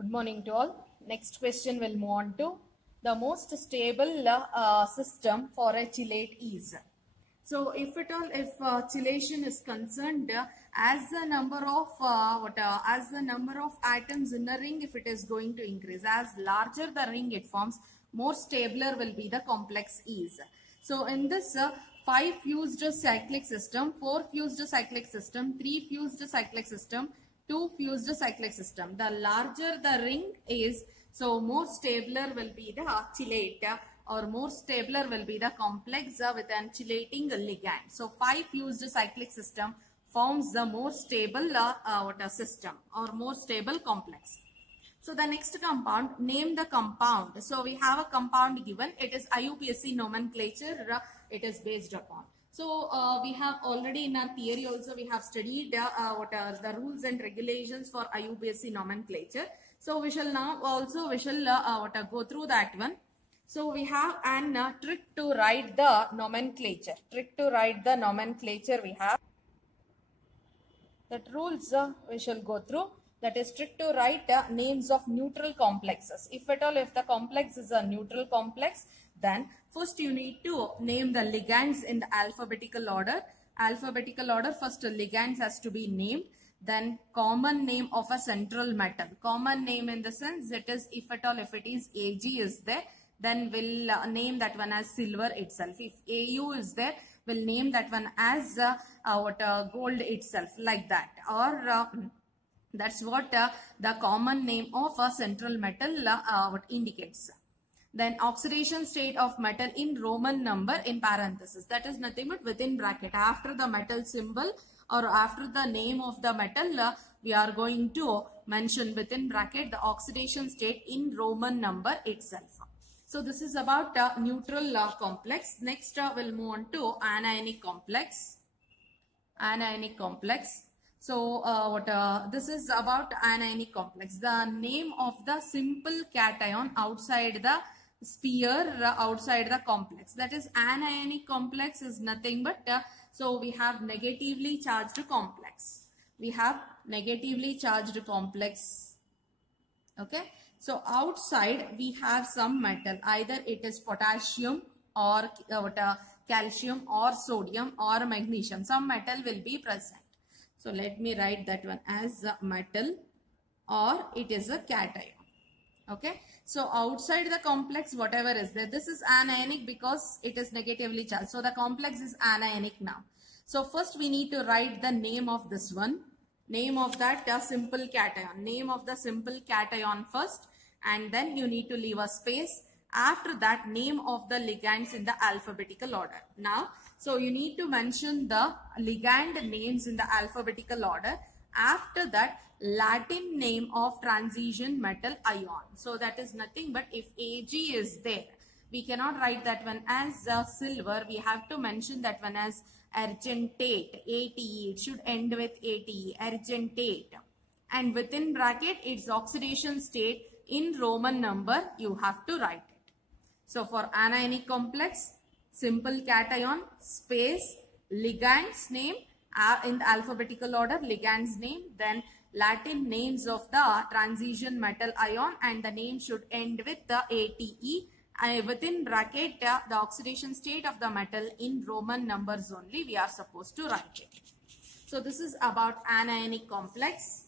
Good morning to all. Next question will move on to the most stable system for a chelate is. So if at all, if chelation is concerned, as the number of atoms in a ring, if it is going to increase, as larger the ring it forms, more stabler will be the complex is. So in this 5 fused cyclic system, 4 fused cyclic system, 3 fused cyclic system, 2 fused cyclic system, the larger the ring is, so more stabler will be the chelate, or more stabler will be the complex with an chelating ligand. So 5 fused cyclic system forms the more stable system or more stable complex. So the next compound, name the compound. So we have a compound given, it is IUPAC nomenclature, it is based upon. So we have already in our theory also we have studied what are the rules and regulations for IUPAC nomenclature. So we shall now also go through that one. So we have an trick to write the nomenclature. Trick to write the nomenclature we have. That rules we shall go through. That is trick to write names of neutral complexes. If at all, if the complex is a neutral complex, then first you need to name the ligands in the alphabetical order. Alphabetical order, first ligands has to be named. Then common name of a central metal. Common name in the sense it is, if at all, if it is Ag is there, then we'll name that one as silver itself. If Au is there, we'll name that one as gold itself, like that. Or that's what the common name of a central metal indicates. Then oxidation state of metal in Roman number in parenthesis. That is nothing but within bracket. After the metal symbol or after the name of the metal, we are going to mention within bracket the oxidation state in Roman number itself. So this is about neutral complex. Next we'll move on to anionic complex. Anionic complex. So this is about anionic complex. The name of the simple cation outside the sphere, outside the complex. That is anionic complex is nothing but, so we have negatively charged complex. We have negatively charged complex. Okay. So outside we have some metal. Either it is potassium or calcium or sodium or magnesium. Some metal will be present. So let me write that one as a metal or it is a cation. Okay. So outside the complex whatever is there, this is anionic because it is negatively charged. So the complex is anionic now. So first we need to write the name of this one. Name of that simple cation. Name of the simple cation first, and then you need to leave a space. After that, name of the ligands in the alphabetical order. Now, so you need to mention the ligand names in the alphabetical order. After that, Latin name of transition metal ion. So that is nothing but if Ag is there, we cannot write that one as silver. We have to mention that one as argentate, Ate. It should end with Ate, argentate. And within bracket, its oxidation state in Roman number, you have to write it. So for anionic complex, simple cation, space, ligand's name in the alphabetical order, ligand's name, then Latin names of the transition metal ion, and the name should end with the Ate. And within bracket, the oxidation state of the metal in Roman numbers only we are supposed to write it. So this is about anionic complex.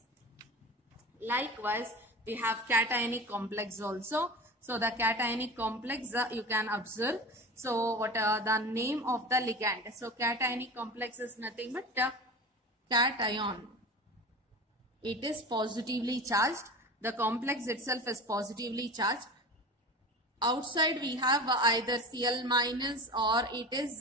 Likewise, we have cationic complex also. So the cationic complex you can observe. So what the name of the ligand. So cationic complex is nothing but cation. It is positively charged. The complex itself is positively charged. Outside we have either Cl minus or it is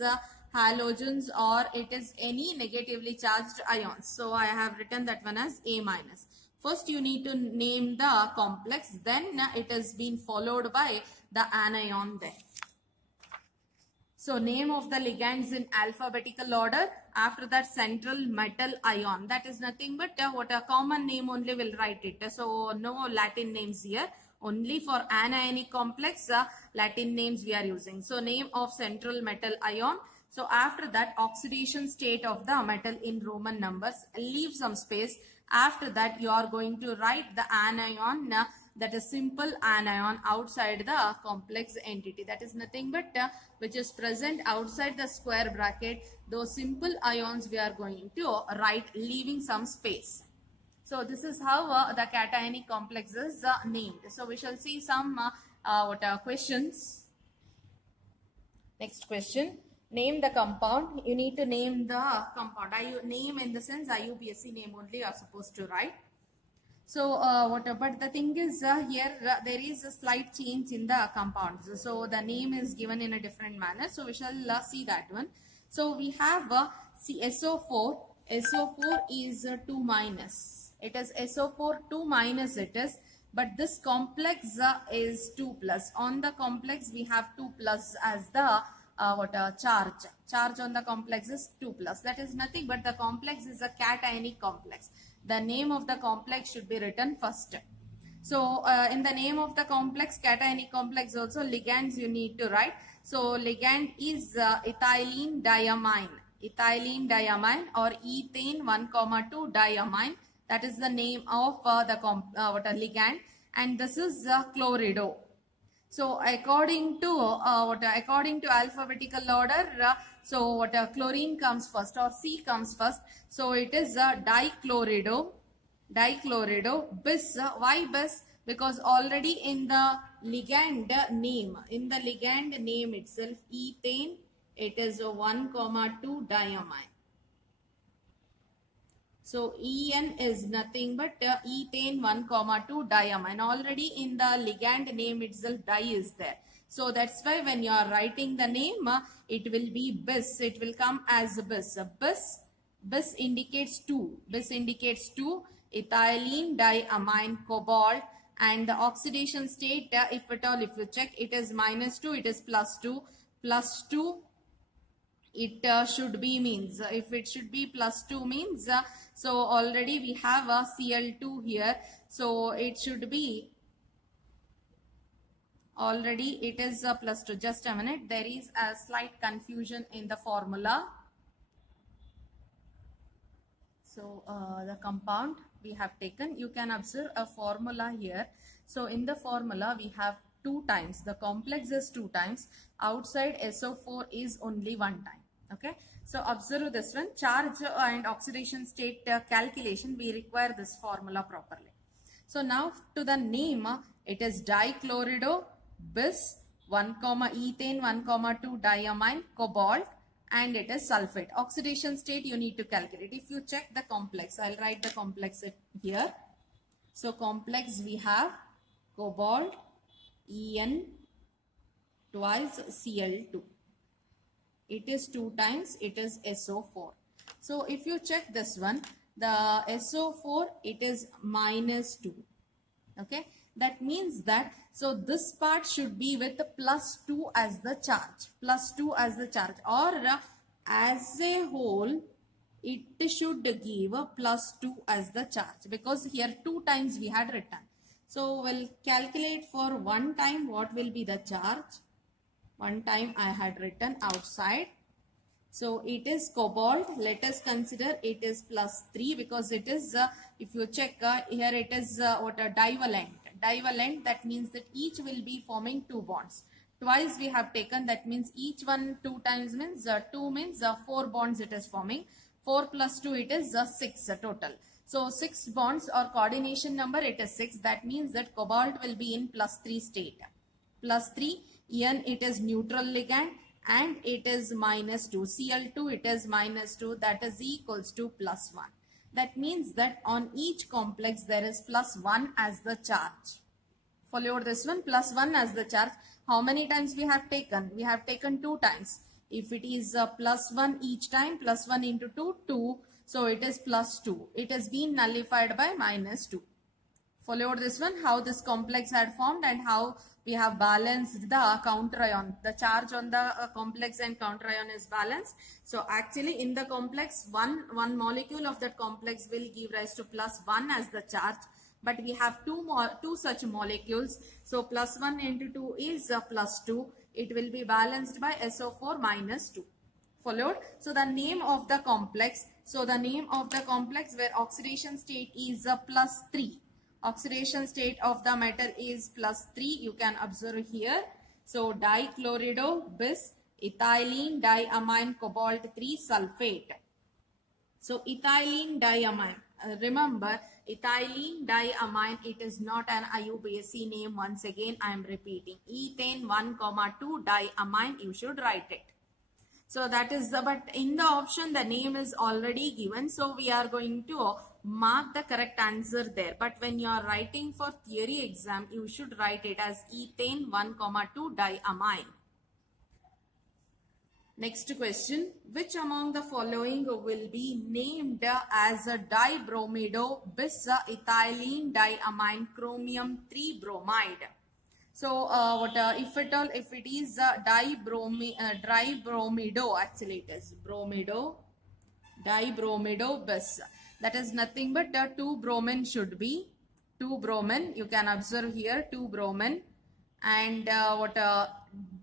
halogens or it is any negatively charged ions. So I have written that one as A minus. First you need to name the complex, then it has been followed by the anion there. So name of the ligands in alphabetical order. After that, central metal ion. That is nothing but what a common name only will write it. So no Latin names here. Only for anionic complex Latin names we are using. So name of central metal ion. So after that, oxidation state of the metal in Roman numbers. Leave some space. After that, you are going to write the anion that is simple anion outside the complex entity. That is nothing but which is present outside the square bracket. Those simple ions we are going to write, leaving some space. So this is how the cationic complex is named. So we shall see some questions. Next question. Name the compound. You need to name the compound. Name in the sense IUPAC name only you are supposed to write. So but the thing is here there is a slight change in the compounds. So the name is given in a different manner. So we shall see that one. So we have SO4. SO4 is 2 minus. It is SO4 2 minus it is. But this complex is 2 plus. On the complex we have 2 plus as the charge. Charge on the complex is 2 plus. That is nothing but the complex is a cationic complex. The name of the complex should be written first. So in the name of the complex, cationic complex, also ligands you need to write. So ligand is ethylene diamine. Ethylene diamine or ethane 1,2 diamine. That is the name of the ligand, and this is chlorido. So according to alphabetical order, chlorine comes first or C comes first. So it is dichlorido. Bis. Why bis? Because already in the ligand name itself, ethane, it is 1,2 diamine. So En is nothing but ethane 1,2 diamine. Already in the ligand name itself di is there. So that's why when you are writing the name, it will be bis. It will come as bis. Bis indicates 2. Bis indicates 2. Ethylene diamine cobalt, and the oxidation state, if you check, it is -2. It is +2. +2. It should be means, if it should be +2 means, so already we have a Cl2 here, so it should be, already it is a +2. Just a minute, there is a slight confusion in the formula. So the compound we have taken, you can observe a formula here. So in the formula we have 2 times, the complex is 2 times, outside SO4 is only 1 time. Okay, so observe this one, charge and oxidation state calculation, we require this formula properly. So now to the name, it is dichlorido, bis, ethane 1,2 diamine, cobalt, and it is sulfate. Oxidation state you need to calculate. If you check the complex, I'll write the complex here. So complex we have cobalt, En twice Cl2. It is 2 times, it is SO4. So if you check this one, the SO4, it is -2. Okay, that means that, so this part should be with +2 as the charge. +2 as the charge, or as a whole, it should give a +2 as the charge, because here 2 times we had written. So we'll calculate for 1 time what will be the charge. 1 time I had written outside. So it is cobalt. Let us consider it is +3, because it is, if you check here, it is divalent. Divalent, that means that each will be forming 2 bonds. Twice we have taken, that means each one 2 times means 2 means 4 bonds it is forming. 4 plus 2, it is 6 total. So 6 bonds or coordination number, it is 6. That means that cobalt will be in +3 state. +3, En, it is neutral ligand, and it is -2. Cl2, it is -2, that is equals to +1. That means that on each complex there is +1 as the charge. Follow this one, +1 as the charge. How many times we have taken? We have taken 2 times. If it is +1 each time, +1 into 2, 2. So it is +2. It has been nullified by -2. Follow this one, how this complex had formed and how we have balanced the counter ion. The charge on the complex and counter ion is balanced. So actually in the complex, one molecule of that complex will give rise to +1 as the charge. But we have two such molecules. So +1 into 2 is +2. It will be balanced by SO4 -2. Followed. So the name of the complex. So the name of the complex where oxidation state is +3. Oxidation state of the metal is +3. You can observe here. So dichlorido bis ethylene diamine cobalt 3 sulfate. So ethylene diamine, remember ethylene diamine, it is not an IUPAC name. Once again I am repeating, ethane 1,2 diamine, you should write it. So that is the, but in the option the name is already given, so we are going to mark the correct answer there. But when you are writing for theory exam, you should write it as ethane 1,2 diamine. Next question, which among the following will be named as a dibromido bis ethylene diamine chromium 3 bromide? So if it is dibromido, actually it is dibromido bis, that is nothing but 2 bromine should be 2 bromine. You can observe here 2 bromine, and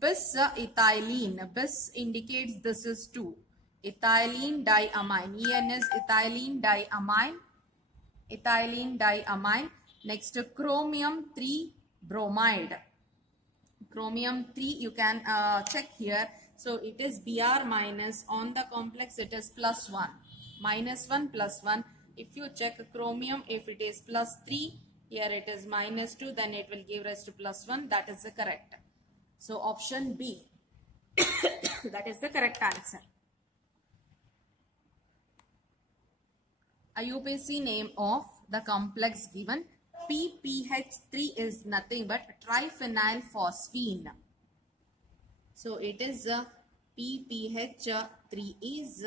bis ethylene, bis indicates this is 2, ethylene diamine, En is ethylene diamine. Next chromium 3 bromide, chromium 3 you can check here. So it is Br minus, on the complex it is +1, -1 +1. If you check chromium, if it is +3, here it is -2, then it will give rise to +1. That is the correct. So option B, that is the correct answer. IUPAC name of the complex given, PPH3 is nothing but triphenyl phosphine. So it is PPH3 is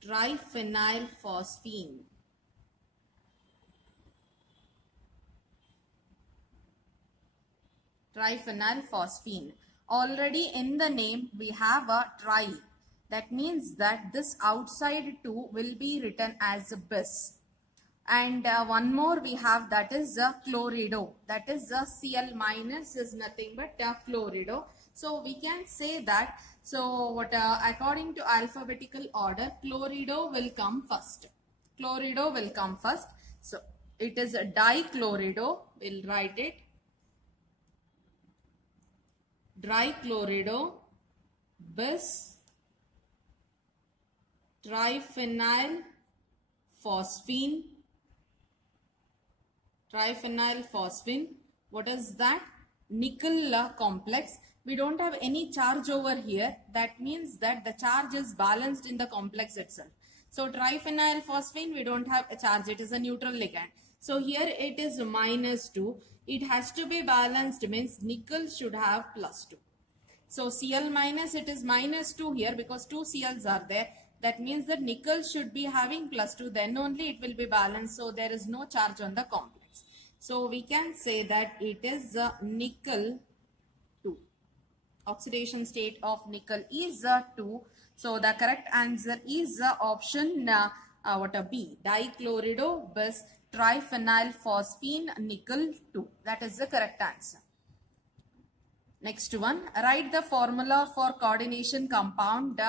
triphenyl phosphine. Triphenyl phosphine. Already in the name we have a tri. That means that this outside 2 will be written as a bis. And one more we have, that is chlorido. That is Cl minus is nothing but chlorido. So we can say that, so what according to alphabetical order, chlorido will come first. Chlorido will come first. So it is a dichlorido. We'll write it. Dichlorido bis triphenyl phosphine. Triphenyl phosphine. What is that? Nickel complex. We don't have any charge over here. That means that the charge is balanced in the complex itself. So triphenyl phosphine, we don't have a charge. It is a neutral ligand. So here it is -2. It has to be balanced, means nickel should have +2. So Cl minus, it is -2 here because 2 Cls are there. That means that nickel should be having +2. Then only it will be balanced. So there is no charge on the complex. So we can say that it is nickel 2. Oxidation state of nickel is 2. So the correct answer is option B, dichlorido bis triphenyl phosphine nickel 2. That is the correct answer. Next one, write the formula for coordination compound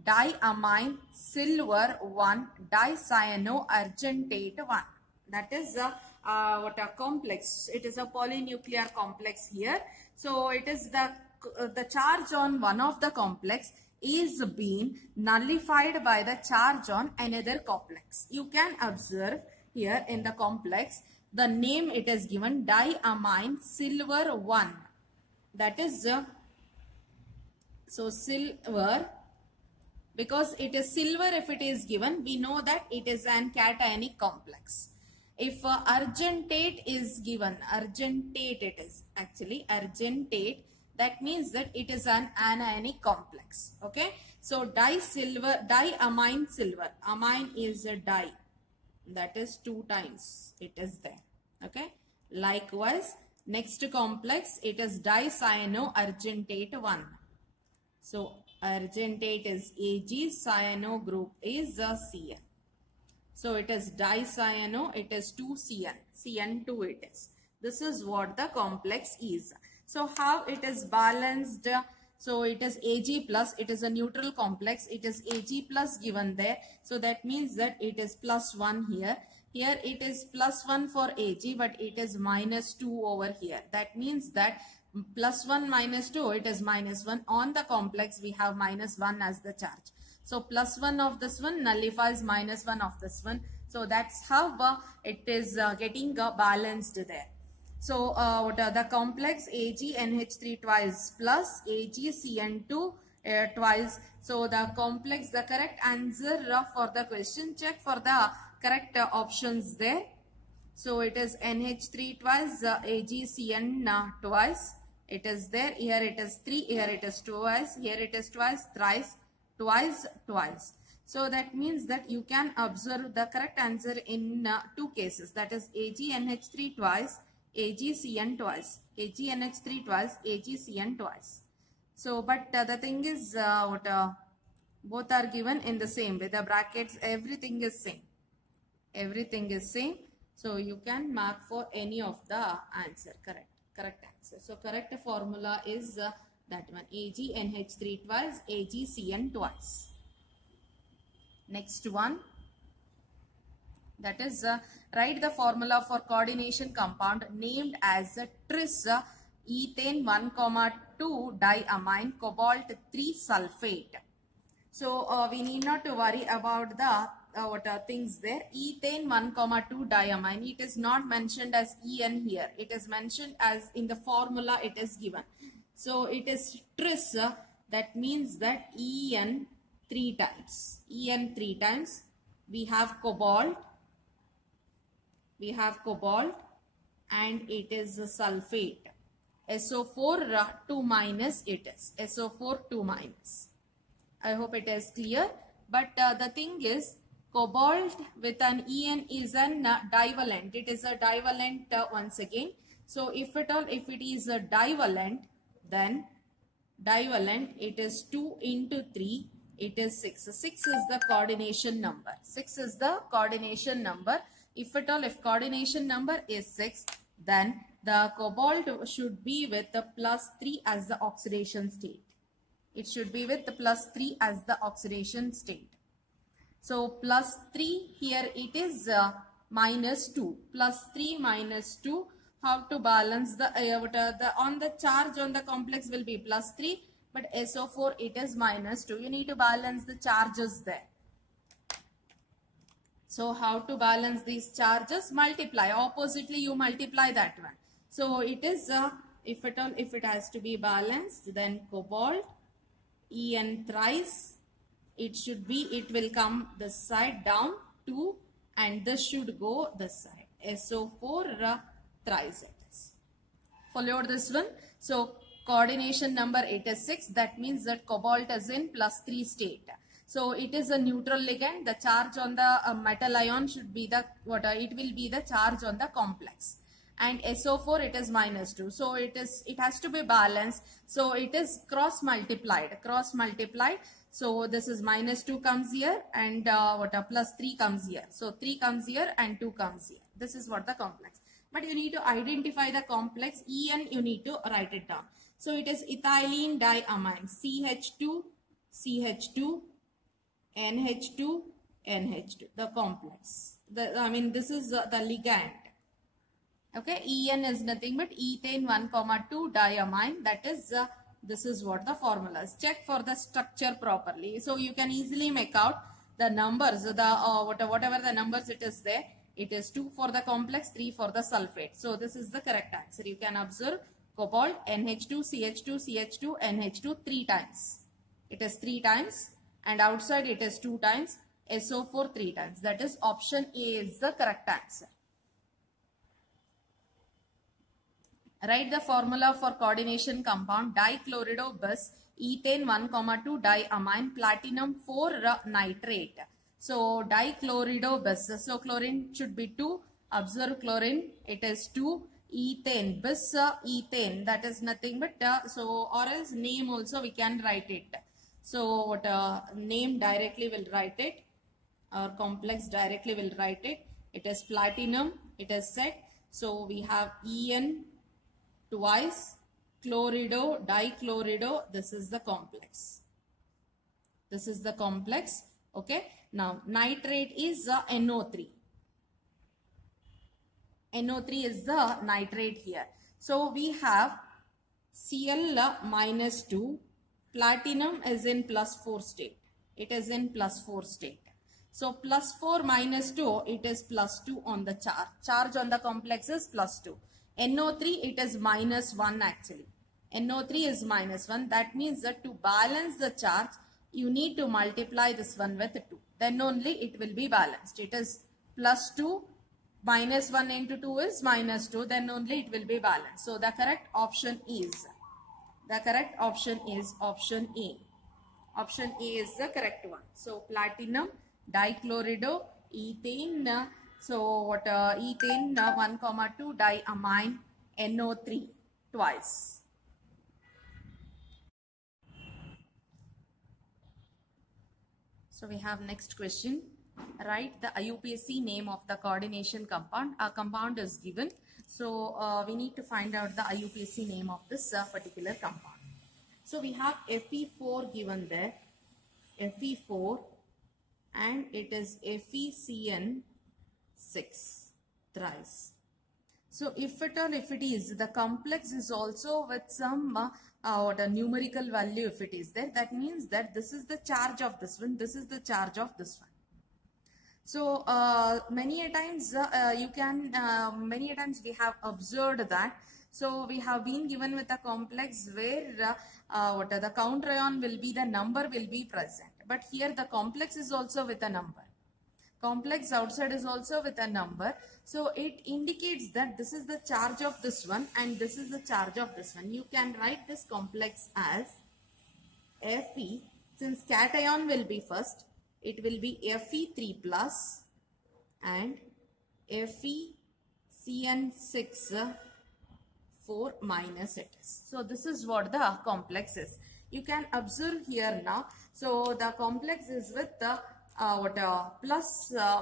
diamine silver 1 dicyanoargentate 1. That is what a complex. It is a polynuclear complex here. So it is the charge on one of the complex is being nullified by the charge on another complex. You can observe here in the complex, the name it is given diamine silver 1. That is so silver, because it is silver, if it is given, we know that it is an cationic complex. If argentate is given, argentate it is actually argentate, that means that it is an anionic complex. Okay, so diamine silver, amine is a di, that is 2 times it is there. Okay, likewise next complex, it is dicyanoargentate 1. So argentate is Ag, cyano group is Cn. So it is dicyano, it is 2Cn, Cn2 it is. This is what the complex is. So how it is balanced? So it is Ag plus, it is a neutral complex, it is Ag plus given there. So that means that it is +1 here. Here it is +1 for Ag, but it is -2 over here. That means that +1 -2, it is -1. On the complex, we have -1 as the charge. So +1 of this one nullifies -1 of this one. So that's how it is getting balanced there. So the complex AgNH3 twice plus AgCN2 twice. So the complex, the correct answer for the question, check for the correct options there. So it is NH3 twice, AgCN twice. It is there. Here it is 3, here it is twice, here it is twice, thrice, twice, twice. So that means that you can observe the correct answer in 2 cases. That is AgNH3 twice, AgCN twice. AgNH3 twice, AgCN twice. So, but the thing is, both are given in the same way. The brackets, everything is same. Everything is same. So, you can mark for any of the answer. Correct answer. So, correct formula is that one. AgNH3 twice, AgCN twice. Next one. That is, write the formula for coordination compound named as tris ethane 1,2 diamine cobalt 3 sulfate. So we need not to worry about the things there. Ethane 1,2 diamine. It is not mentioned as En here. It is mentioned as in the formula it is given. So it is tris. That means that En 3 times. En 3 times. We have cobalt. We have cobalt and it is sulfate. SO4 2 minus it is. SO4 2 minus. I hope it is clear. But the thing is, cobalt with an En is an divalent. It is a divalent once again. So if it is a divalent, then divalent it is 2 into 3. It is 6. So 6 is the coordination number. 6 is the coordination number. If coordination number is 6, then the cobalt should be with the +3 as the oxidation state. It should be with the +3 as the oxidation state. So +3 here it is -2. +3 -2. How to balance the on the charge on the complex will be +3, but SO4 it is -2. You need to balance the charges there. So how to balance these charges? Multiply. Oppositely you multiply that one. So it is if it has to be balanced, then cobalt En thrice. It will come this side down 2 and this should go this side. SO4 thrice it is. Followed this one. So coordination number it is 6. That means that cobalt is in +3 state. So it is a neutral ligand. The charge on the metal ion should be the it will be the charge on the complex. And SO4 it is -2. So it has to be balanced. So it is cross multiplied. So this is -2 comes here and +3 comes here. So 3 comes here and 2 comes here. This is what the complex. But you need to identify the complex. En you need to write it down. So it is ethylene diamine. CH2, CH2, NH2, NH2. The complex. This is the ligand. Okay, En is nothing but ethane 1,2 diamine. That is, this is what the formula is. Check for the structure properly. So you can easily make out the numbers, whatever the numbers it is there. It is 2 for the complex, 3 for the sulfate. So this is the correct answer. You can observe cobalt, NH2, CH2, CH2, NH2 3 times. It is 3 times and outside it is 2 times. SO4 3 times. That is option A is the correct answer. Write the formula for coordination compound dichlorido-bis ethane 1,2 diamine platinum 4 nitrate. So dichlorido-bis. So chlorine should be 2. Observe chlorine. It is 2. Ethane. Bis ethane. That is nothing but or else name also we can write it. So name directly will write it. Or complex directly will write it. It is platinum. It is set. So we have En twice, chlorido, dichlorido, this is the complex. This is the complex. Okay. Now nitrate is NO3. NO3 is the nitrate here. So we have Cl minus 2. Platinum is in plus 4 state. It is in plus 4 state. So plus 4 minus 2, it is plus 2 on the charge. Charge on the complex is plus 2. NO3, it is minus 1 actually. NO3 is minus 1. That means that to balance the charge, you need to multiply this one with 2. Then only it will be balanced. It is plus 2 minus 1 into 2 is minus 2. Then only it will be balanced. So the correct option is option A. Option A is the correct one. So platinum, dichlorido, ethane. So what ethane 1,2 diamine NO3 twice. So we have next question. Write the IUPAC name of the coordination compound. A compound is given. So we need to find out the IUPAC name of this particular compound. So we have Fe4 given there. Fe4 and it is FeCN6 thrice. So if at all, if it is, the complex is also with some what a numerical value if it is there, that means that this is the charge of this one, this is the charge of this one. So many a times many a times we have observed that. So we have been given with a complex where the counter ion will be, the number will be present. But here the complex is also with a number. Complex outside is also with a number. So it indicates that this is the charge of this one and this is the charge of this one. You can write this complex as Fe. Since cation will be first, it will be Fe3 plus and FeCN6 4 minus it is. So this is what the complex is. You can observe here now. So the complex is with the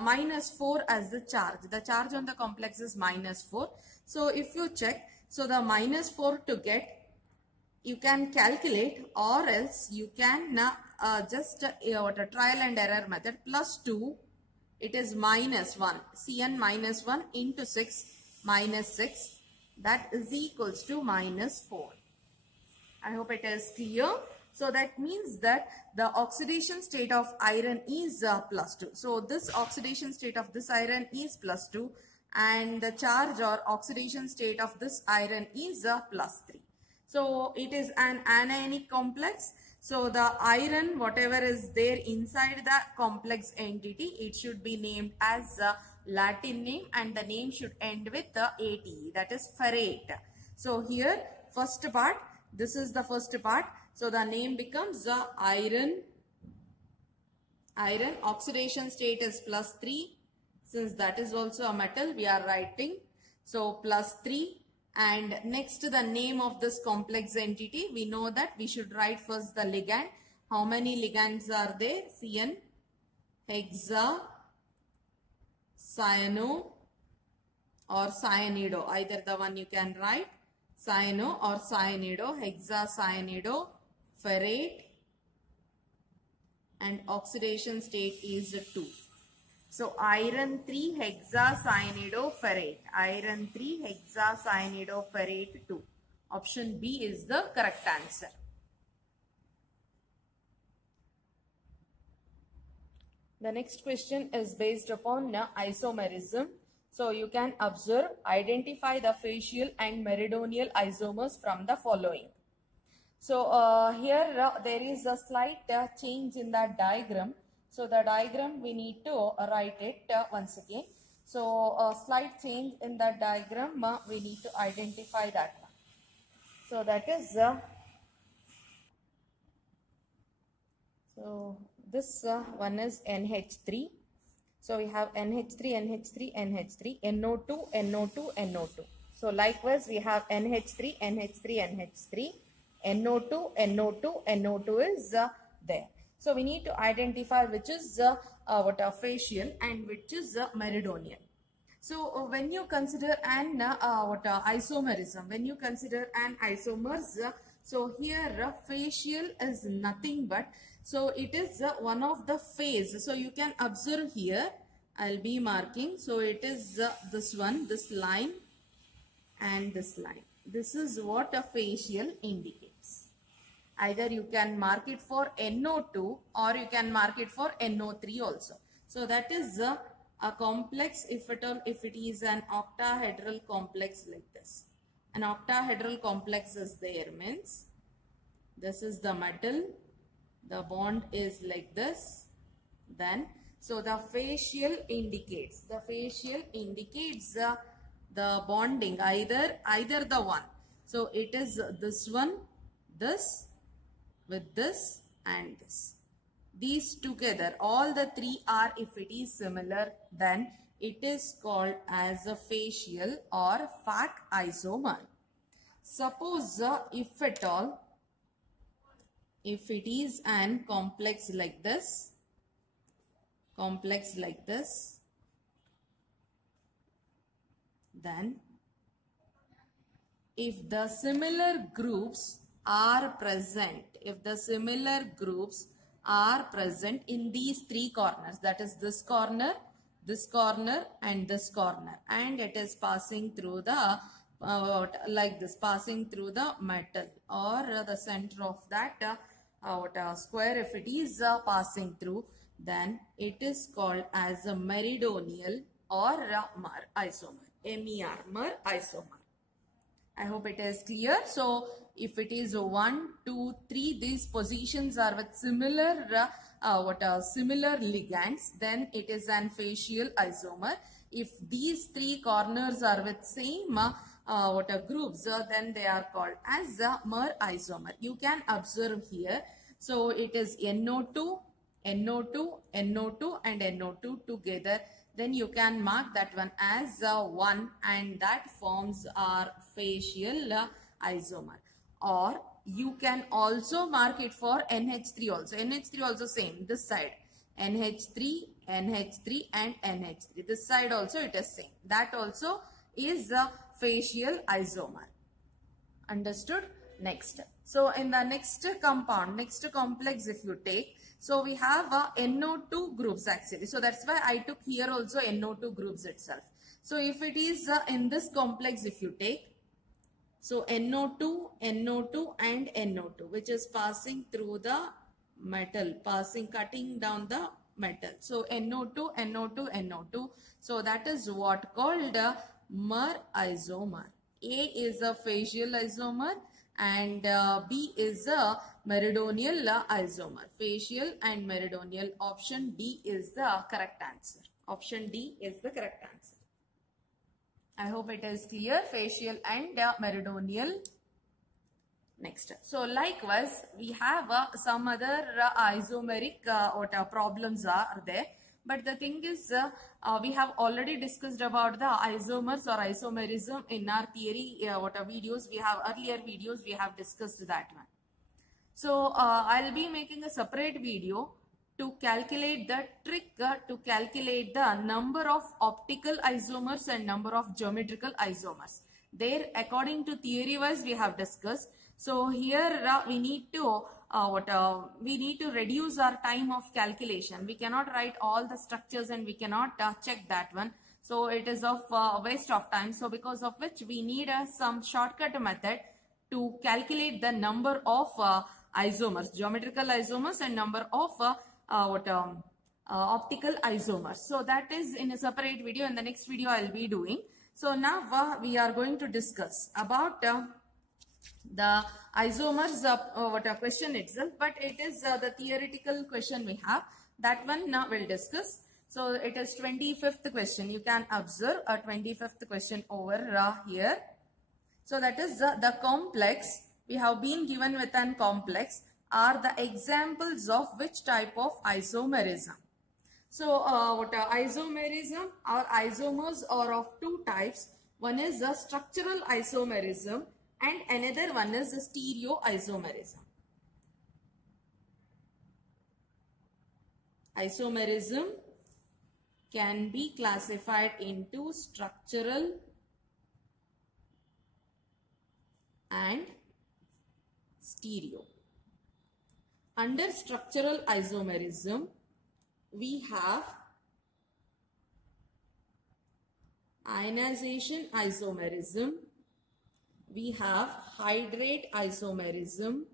minus 4 as the charge. The charge on the complex is minus 4. So if you check, so the minus 4 to get, you can calculate, or else you can just trial and error method. Plus 2, it is minus 1. Cn minus 1 into 6 minus 6. That is equals to minus 4. I hope it is clear. So that means that the oxidation state of iron is plus 2. So this oxidation state of this iron is plus 2 and the charge or oxidation state of this iron is plus 3. So it is an anionic complex. So the iron, whatever is there inside the complex entity, it should be named as a Latin name and the name should end with the ATE, that is ferrate. So here first part, this is the first part. So the name becomes the iron. Iron oxidation state is plus 3. Since that is also a metal, we are writing. So plus 3. And next the name of this complex entity, we know that we should write first the ligand. How many ligands are there? CN, hexa, cyano or cyanido. Either the one you can write. Cyano or cyanido, hexacyanido, ferrate, and oxidation state is 2. So iron 3 hexacyanido ferrate. Iron 3 hexacyanido ferrate 2. Option B is the correct answer. The next question is based upon isomerism. So you can observe, identify the facial and meridional isomers from the following. So here there is a slight change in the diagram. So the diagram we need to write it once again. So a slight change in the diagram we need to identify that one. So that is so this one is NH3. So we have NH3, NH3, NH3, NO2, NO2, NO2. So likewise we have NH3, NH3, NH3, NO2, NO2, NO2 is there. So we need to identify which is facial and which is meridional. So when you consider an isomerism, when you consider an isomers, so here facial is nothing but, so it is one of the phase. So you can observe here I'll be marking. So it is this one, this line and this line. This is what a facial indicates. Either you can mark it for NO2 or you can mark it for NO3 also. So that is a complex if it is an octahedral complex like this. An octahedral complex is there means this is the metal, the bond is like this, then so the facial indicates the bonding either the one. So it is this one, this with this and this. These together, all the three are, if it is similar, then it is called as a facial or Fak isomer. Suppose if at all, if it is an complex like this, then if the similar groups are present, in these three corners, that is this corner and this corner, and it is passing through the like this, passing through the metal or the center of that square, if it is passing through, then it is called as a meridional or Mer isomer, MER, Mer isomer. I hope it is clear. So if it is 1, 2, 3, these positions are with similar similar ligands, then it is an facial isomer. If these three corners are with same groups, then they are called as Mer isomer. You can observe here. So it is NO2, NO2, NO2 and NO2 together. Then you can mark that one as 1 and that forms our facial isomer. Or you can also mark it for NH3 also. NH3 also same, this side. NH3, NH3 and NH3. This side also it is same. That also is a facial isomer. Understood? Next. So in the next compound, next complex if you take, so we have NO2 groups actually. So that's why I took here also NO2 groups itself. So if it is in this complex if you take, so NO2, NO2 and NO2 which is passing through the metal, cutting down the metal. So NO2, NO2, NO2. So that is what called Mer isomer. A is a facial isomer and B is a meridional isomer. Facial and meridional. Option D is the correct answer. Option D is the correct answer. I hope it is clear. Facial and meridional. Next. So likewise, we have some other isomeric problems are there. But the thing is, we have already discussed about the isomers or isomerism in our theory videos. We have earlier videos, we have discussed that one. So I'll be making a separate video to calculate the trick to calculate the number of optical isomers and number of geometrical isomers. There, according to theory wise, we have discussed. So here we need to reduce our time of calculation. We cannot write all the structures and we cannot check that one. So it is of waste of time. So because of which we need some shortcut method to calculate the number of isomers, geometrical isomers and number of optical isomers. So that is in a separate video. In the next video I will be doing. So now we are going to discuss about the isomers question itself, but it is the theoretical question we have. That one now we'll discuss. So it is 25th question. You can observe a 25th question over here. So that is the complex. We have been given with an complex are the examples of which type of isomerism. So isomerism or isomers are of two types. One is the structural isomerism and another one is the stereoisomerism. Isomerism can be classified into structural and stereo. Under structural isomerism, we have ionization isomerism, we have hydrate isomerism,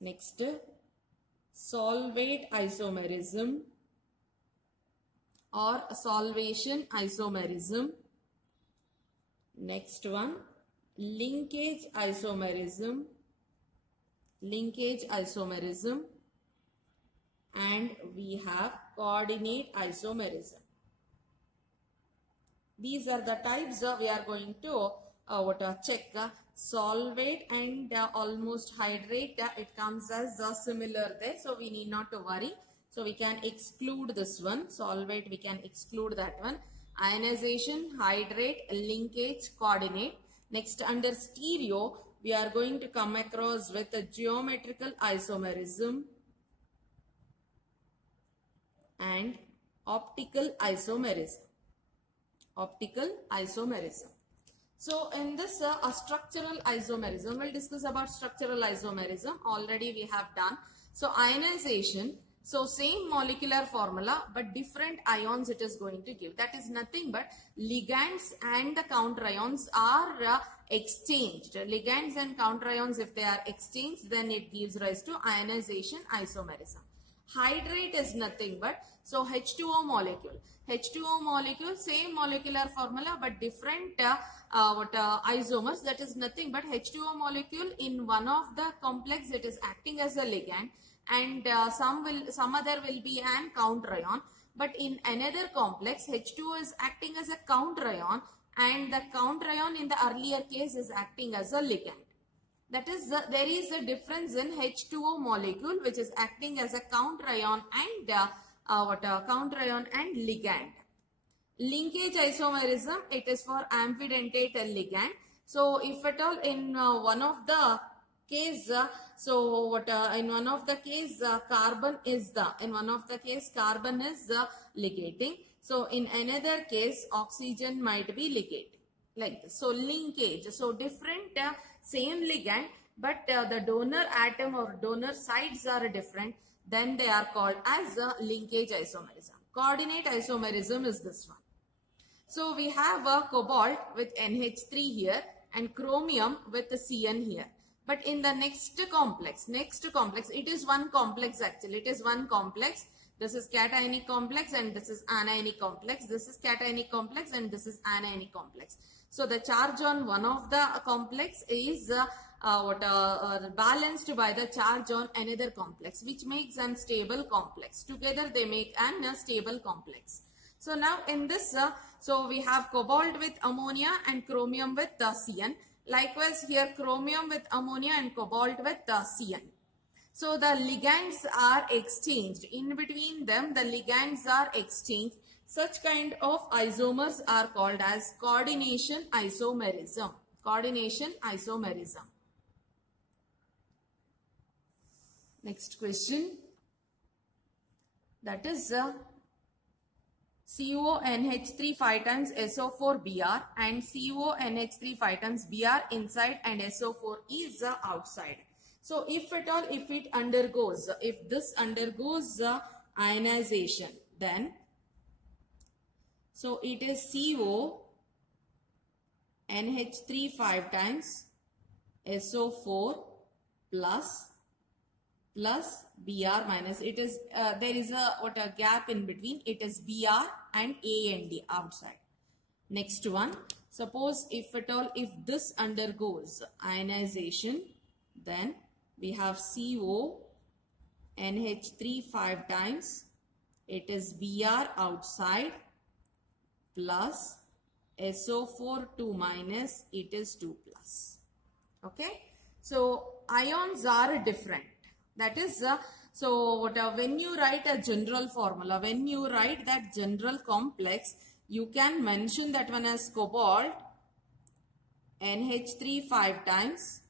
next solvate isomerism or solvation isomerism, next one linkage isomerism, and we have coordinate isomerism. These are the types we are going to check. Solvate and almost hydrate, it comes as similar there, so we need not to worry. So we can exclude this one. Solvate, we can exclude that one. Ionization, hydrate, linkage, coordinate. Next, under stereo, we are going to come across with a geometrical isomerism and optical isomerism. So in this structural isomerism, we'll discuss about structural isomerism. Already we have done. So ionization, so same molecular formula but different ions it is going to give. That is nothing but ligands and the counter ions are exchanged. Ligands and counter ions, if they are exchanged, then it gives rise to ionization isomerism. Hydrate is nothing but, so H2O molecule. H2O molecule, same molecular formula but different isomers. That is nothing but H2O molecule, in one of the complex it is acting as a ligand, and some other will be an counter ion. But in another complex, H2O is acting as a counter ion, and the counter ion in the earlier case is acting as a ligand. That is, there is a difference in H2O molecule which is acting as a counter ion and counter ion and ligand. Linkage isomerism, it is for amphidentate ligand. So if at all in one of the case, carbon is ligating. So in another case, oxygen might be ligating, like this. So linkage, so different same ligand, but the donor atom or donor sites are different, then they are called as linkage isomerism. Coordinate isomerism is this one. So we have a cobalt with NH3 here and chromium with the CN here. But in the next complex, it is one complex actually. It is one complex. This is cationic complex and this is anionic complex. This is cationic complex and this is anionic complex. So the charge on one of the complex is balanced by the charge on another complex, which makes an stable complex. Together they make an stable complex. So now in this, so we have cobalt with ammonia and chromium with CN. Likewise here chromium with ammonia and cobalt with CN. So the ligands are exchanged. In between them, the ligands are exchanged. Such kind of isomers are called as coordination isomerism. Next question. That is CONH3 5 times SO4Br and CONH3 5 times Br inside and SO4 is outside. So if at all, if this undergoes ionization, then so it is CONH3 5 times SO4 plus Br minus, it is there is a gap in between, it is Br and A and D outside. Next one, suppose if at all, if this undergoes ionization, then we have CONH3 5 times, it is Br outside plus SO4 2 minus, it is 2 plus. Okay, so ions are different. That is, when you write a general formula, when you write that general complex, you can mention that one as cobalt NH3 5 times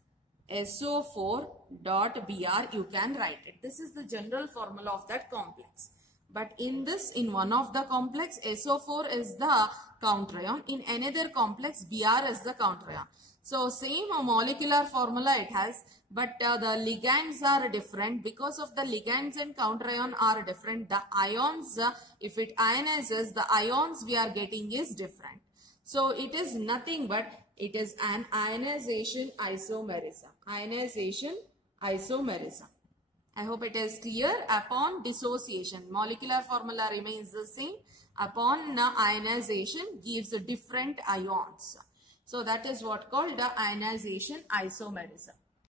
SO4 dot Br, you can write it. This is the general formula of that complex. But in this, in one of the complex, SO4 is the counter ion. In another complex, Br is the counter ion. So same molecular formula it has, but the ligands are different. Because of the ligands and counter ion are different, the ions, if it ionizes, the ions we are getting is different. So it is nothing but it is an ionization isomerism. Ionization isomerism. I hope it is clear. Upon dissociation, molecular formula remains the same. Upon ionization, gives different ions. So that is what called the ionization isomerism.